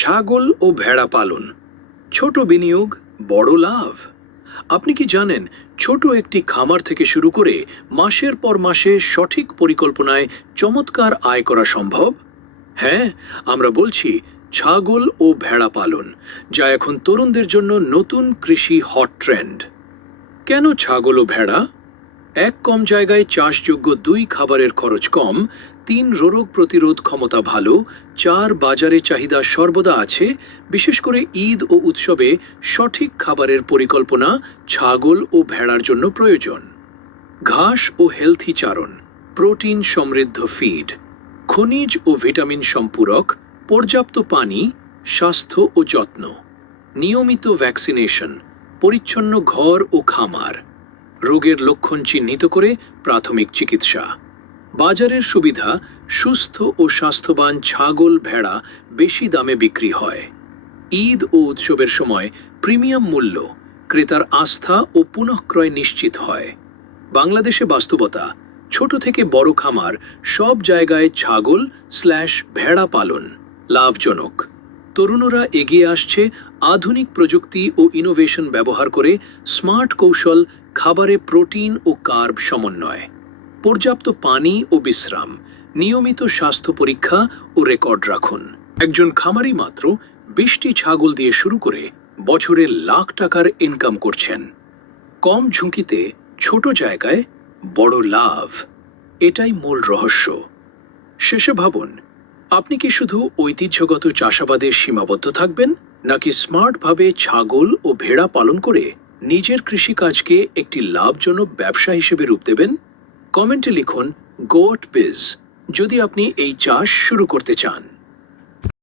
ছাগল ও ভেড়া পালন, ছোট বিনিয়োগ বড় লাভ। আপনি কি জানেন, ছোট একটি খামার থেকে শুরু করে মাসের পর মাসে সঠিক পরিকল্পনায় চমৎকার আয় করা সম্ভব? হ্যাঁ, আমরা বলছি ছাগল ও ভেড়া পালন, যা এখন তরুণদের জন্য নতুন কৃষি হট ট্রেন্ড। কেন ছাগল ও ভেড়া? এক, কম জায়গায় চাষযোগ্য; দুই, খাবারের খরচ কম; তিন, রোগ প্রতিরোধ ক্ষমতা ভালো; চার, বাজারে চাহিদা সর্বদা আছে। বিশেষ করে ঈদ ও উৎসবে সঠিক খাবারের পরিকল্পনা ছাগল ও ভেড়ার জন্য প্রয়োজন। ঘাস ও হেলথি চারণ, প্রোটিন সমৃদ্ধ ফিড, খনিজ ও ভিটামিন সম্পূরক, পর্যাপ্ত পানি, স্বাস্থ্য ও যত্ন, নিয়মিত ভ্যাকসিনেশন, পরিচ্ছন্ন ঘর ও খামার, রোগের লক্ষণ চিহ্নিত করে প্রাথমিক চিকিৎসা। বাজারের সুবিধা: সুস্থ ও স্বাস্থ্যবান ছাগল ভেড়া বেশি দামে বিক্রি হয়। ঈদ ও উৎসবের সময় প্রিমিয়াম মূল্য, ক্রেতার আস্থা ও পুনঃক্রয় নিশ্চিত হয়। বাংলাদেশে বাস্তবতা: ছোট থেকে বড় খামার, সব জায়গায় ছাগল/ভেড়া পালন লাভজনক। তরুণরা এগিয়ে আসছে আধুনিক প্রযুক্তি ও ইনোভেশন ব্যবহার করে। স্মার্ট কৌশল, খাবারে প্রোটিন ও কার্ব সমন্বয়, পর্যাপ্ত পানি ও বিশ্রাম, নিয়মিত স্বাস্থ্য পরীক্ষা ও রেকর্ড রাখুন। একজন খামারি মাত্র 20টি ছাগল দিয়ে শুরু করে বছরে লাখ টাকার ইনকাম করছেন। কম ঝুঁকিতে ছোট জায়গায় বড় লাভ, এটাই মূল রহস্য। শেষে ভাবুন, আপনি কি শুধু ঐতিহ্যগত চাষাবাদে সীমাবদ্ধ থাকবেন, নাকি স্মার্টভাবে ছাগল ও ভেড়া পালন করে নিজের কৃষিকাজকে একটি লাভজনক ব্যবসা হিসেবে রূপ দেবেন? কমেন্টে লিখুন গোট বিজ যদি আপনি এই চাষ শুরু করতে চান।